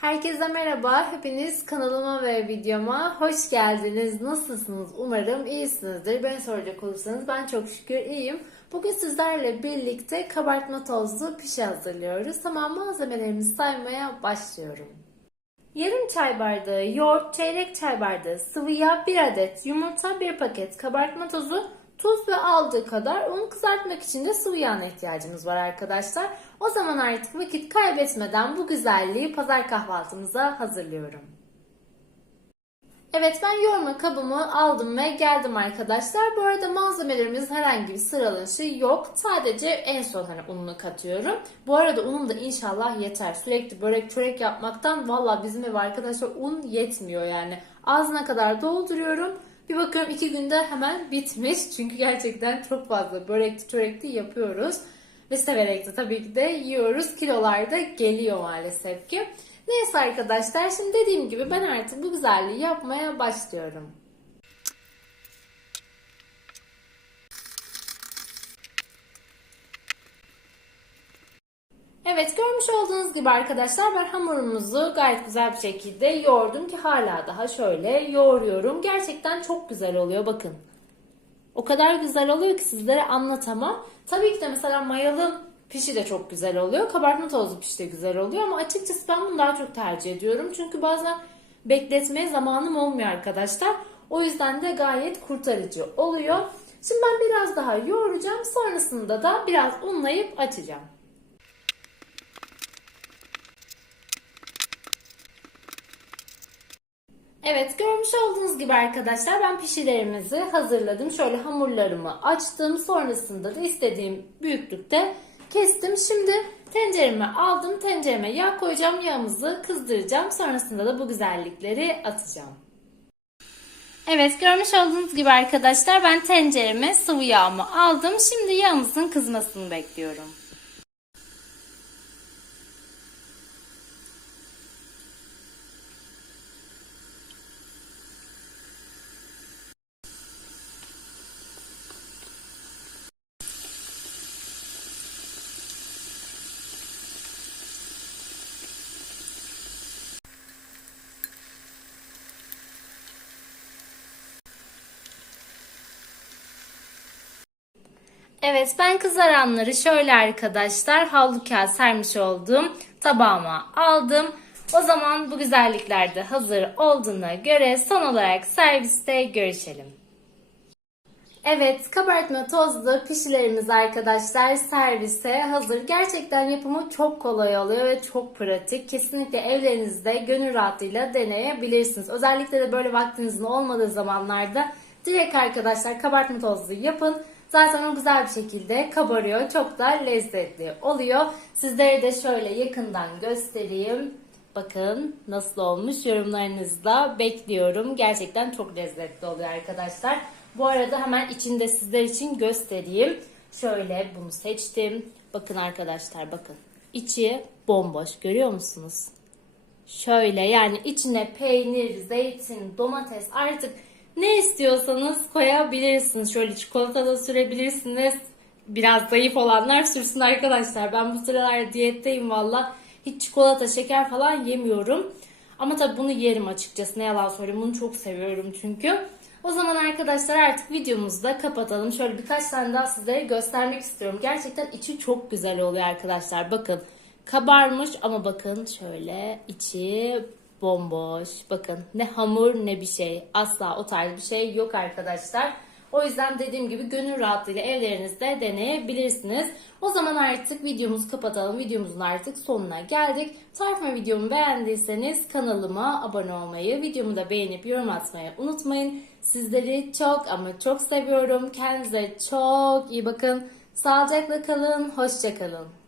Herkese merhaba. Hepiniz kanalıma ve videoma hoş geldiniz. Nasılsınız? Umarım iyisinizdir. Ben soracak olursanız ben çok şükür iyiyim. Bugün sizlerle birlikte kabartma tozlu pişi hazırlıyoruz. Tamam malzemelerimizi saymaya başlıyorum. Yarım çay bardağı yoğurt, çeyrek çay bardağı sıvı yağ, 1 adet yumurta, 1 paket kabartma tozu, tuz ve aldığı kadar un kızartmak için de sıvı yağına ihtiyacımız var arkadaşlar. O zaman artık vakit kaybetmeden bu güzelliği pazar kahvaltımıza hazırlıyorum. Evet ben yoğurma kabımı aldım ve geldim arkadaşlar. Bu arada malzemelerimiz herhangi bir sıralanışı yok. Sadece en son hani ununu katıyorum. Bu arada unum da inşallah yeter. Sürekli börek çörek yapmaktan valla bizim ev arkadaşlar un yetmiyor yani. Ağzına kadar dolduruyorum. Bir bakıyorum iki günde hemen bitmiş. Çünkü gerçekten çok fazla börekli çörekli yapıyoruz. Ve severek de tabii ki de yiyoruz. Kilolar da geliyor maalesef ki. Neyse arkadaşlar şimdi dediğim gibi ben artık bu güzelliği yapmaya başlıyorum. Evet görmüş olduğunuz gibi arkadaşlar ben hamurumuzu gayet güzel bir şekilde yoğurdum ki hala daha şöyle yoğuruyorum. Gerçekten çok güzel oluyor bakın. O kadar güzel oluyor ki sizlere anlatamam. Tabii ki de mesela mayalı pişi de çok güzel oluyor. Kabartma tozlu pişi de güzel oluyor ama açıkçası ben bunu daha çok tercih ediyorum. Çünkü bazen bekletmeye zamanım olmuyor arkadaşlar. O yüzden de gayet kurtarıcı oluyor. Şimdi ben biraz daha yoğuracağım. Sonrasında da biraz unlayıp açacağım. Evet görmüş olduğunuz gibi arkadaşlar ben pişilerimizi hazırladım. Şöyle hamurlarımı açtım. Sonrasında da istediğim büyüklükte kestim. Şimdi tencereme aldım. Tencereme yağ koyacağım. Yağımızı kızdıracağım. Sonrasında da bu güzellikleri atacağım. Evet görmüş olduğunuz gibi arkadaşlar ben tencereme sıvı yağımı aldım. Şimdi yağımızın kızmasını bekliyorum. Evet ben kızaranları şöyle arkadaşlar havlu kağıt sermiş olduğum tabağıma aldım. O zaman bu güzellikler de hazır olduğuna göre son olarak serviste görüşelim. Evet kabartma tozlu pişilerimiz arkadaşlar servise hazır. Gerçekten yapımı çok kolay oluyor ve çok pratik. Kesinlikle evlerinizde gönül rahatlığıyla deneyebilirsiniz. Özellikle de böyle vaktinizin olmadığı zamanlarda direkt arkadaşlar kabartma tozlu yapın. Zaten o güzel bir şekilde kabarıyor. Çok da lezzetli oluyor. Sizlere de şöyle yakından göstereyim. Bakın nasıl olmuş yorumlarınızı da bekliyorum. Gerçekten çok lezzetli oluyor arkadaşlar. Bu arada hemen içinde sizler için göstereyim. Şöyle bunu seçtim. Bakın arkadaşlar bakın. İçi bomboş görüyor musunuz? Şöyle yani içine peynir, zeytin, domates artık ne istiyorsanız koyabilirsiniz. Şöyle çikolata da sürebilirsiniz. Biraz zayıf olanlar sürsün arkadaşlar. Ben bu sıralar diyetteyim valla. Hiç çikolata, şeker falan yemiyorum. Ama tabii bunu yerim açıkçası. Ne yalan söyleyeyim. Bunu çok seviyorum çünkü. O zaman arkadaşlar artık videomuzu da kapatalım. Şöyle birkaç tane daha sizlere göstermek istiyorum. Gerçekten içi çok güzel oluyor arkadaşlar. Bakın kabarmış ama bakın şöyle içi bomboş. Bakın ne hamur ne bir şey. Asla o tarz bir şey yok arkadaşlar. O yüzden dediğim gibi gönül rahatlığıyla evlerinizde deneyebilirsiniz. O zaman artık videomuzu kapatalım. Videomuzun artık sonuna geldik. Tarifime videomu beğendiyseniz kanalıma abone olmayı, videomu da beğenip yorum atmayı unutmayın. Sizleri çok ama çok seviyorum. Kendinize çok iyi bakın. Sağlıcakla kalın, hoşça kalın.